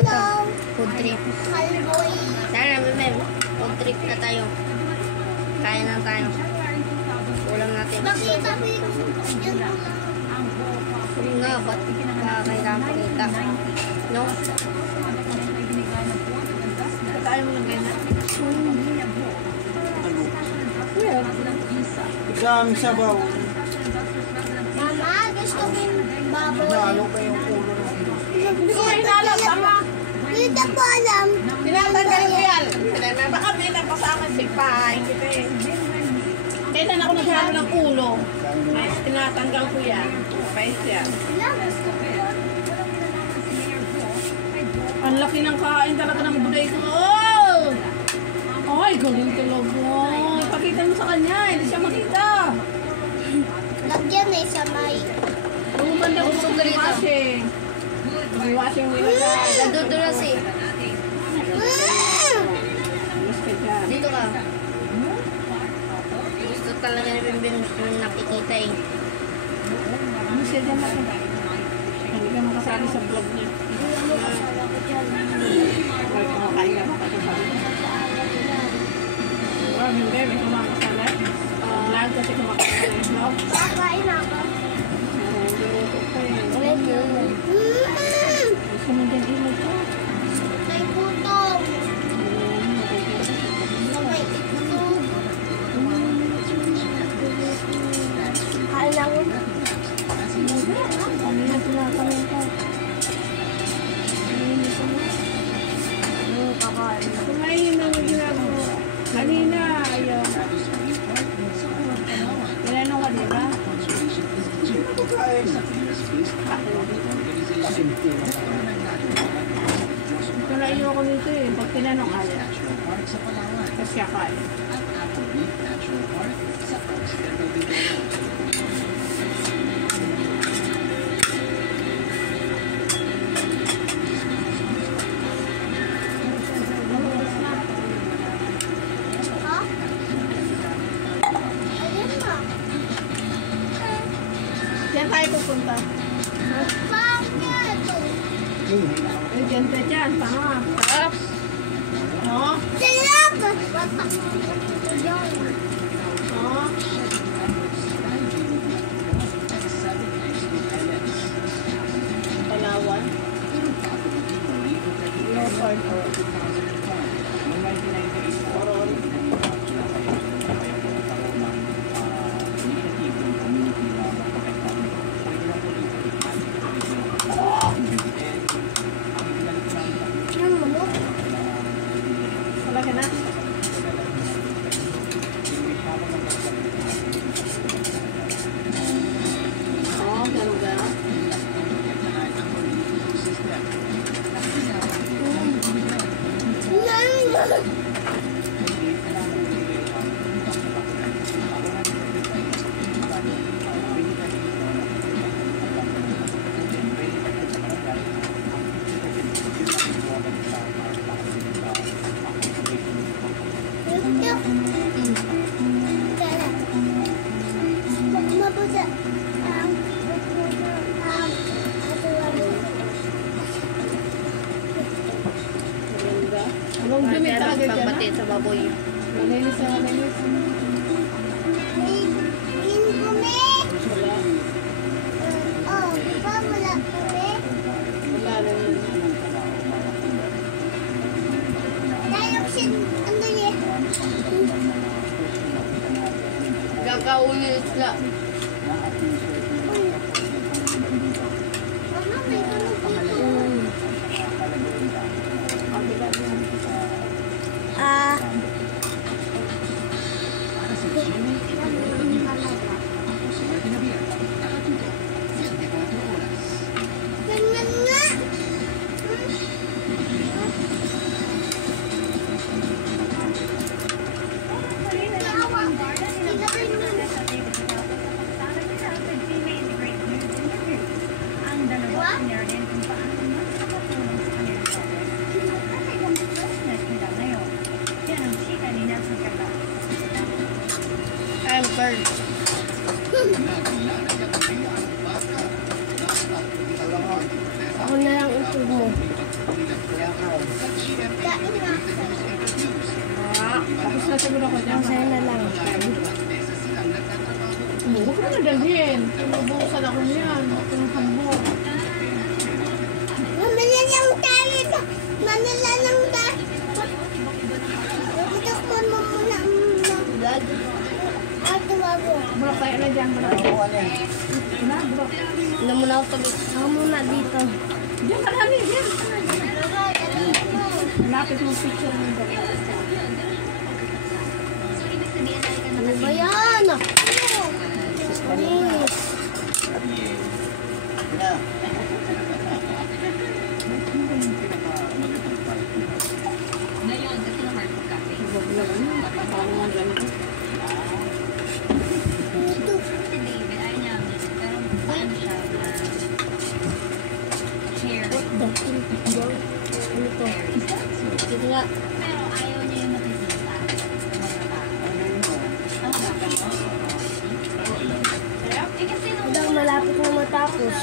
Hello. Food trip. Halboy. Tara, Bebem. Food trip na tayo. Kain na tayo. Ulam natin. Nakita mo yung Hindi nga, ba't kailangan pakita? No? Tayo mo lang ganyan. Isang sabaw. Mama, gusto ko yung baboy. Nalo pa yung ulo ng Hindi ko kayo nalam, tama. Hindi ko alam. Tinatanggal ko yan. Baka may nagpasama si Pai. Kailan ako naghalo ng ulo. Ay, tinatanggal ko yan. Pais yan. Ang laki ng kain talaga ng buday ko. Oh! Ay, galing talaga. Pakita mo sa kanya, hindi siya makita. Lagyan eh sa may... Bumanda ko sa washing. May washing nilagay. Nadudulas eh. Gusto dyan. Dito ka. Gusto talaga ni Bimbing nakikita eh. Ano siya dyan natin? Hindi ka makasali sa vlog niya. Ay, kumakain ka makasali. Wow, hindi. May kumakasali. Vlog kasi kumakain ka. No? Kakain ako. Gusto mo dyan ilog ko? May gutom. May itlog. Kain ako. Kanina pinakain ka. Kumain na mo ginagawa. Kanina, ayaw. Tinanong ka, di ba? Ito na iyo ko nito eh. Pag tinanong ayaw. Kasi kakain. Ha? Ayun na. Diyan tayo pupunta. Saan niya ito? Ay, diyan tayo dyan. Tama. Sarap. No? Sarap! Batak mo ito dyan. No? Palawan. Leopard. Ano mo? Malaki na. Oo, ganun gano'n. Anong dumi talaga dyan, ha? Pagpatid sa baboy. Malinis na malinis. Wala na yun. Gagawin sila. I'm bird. Ako na lang itog mo. dalhin. Pinubusan ako niyan. Itong hambog. Mamila ng tayo. Mamila ng tayo. Ito ko mo muna. Vlog. Ito bago. Bro, kaya na dyan. Bro. Ano yan? Na, bro. Inom muna ako pag... Ako muna dito. Diyan ka namin, diyan. Malapit mong picture mo bro. Ano ba yan? Please. Na. Parang mga ganito. Ano to? Sige nga. Hanggang malapit na matapos.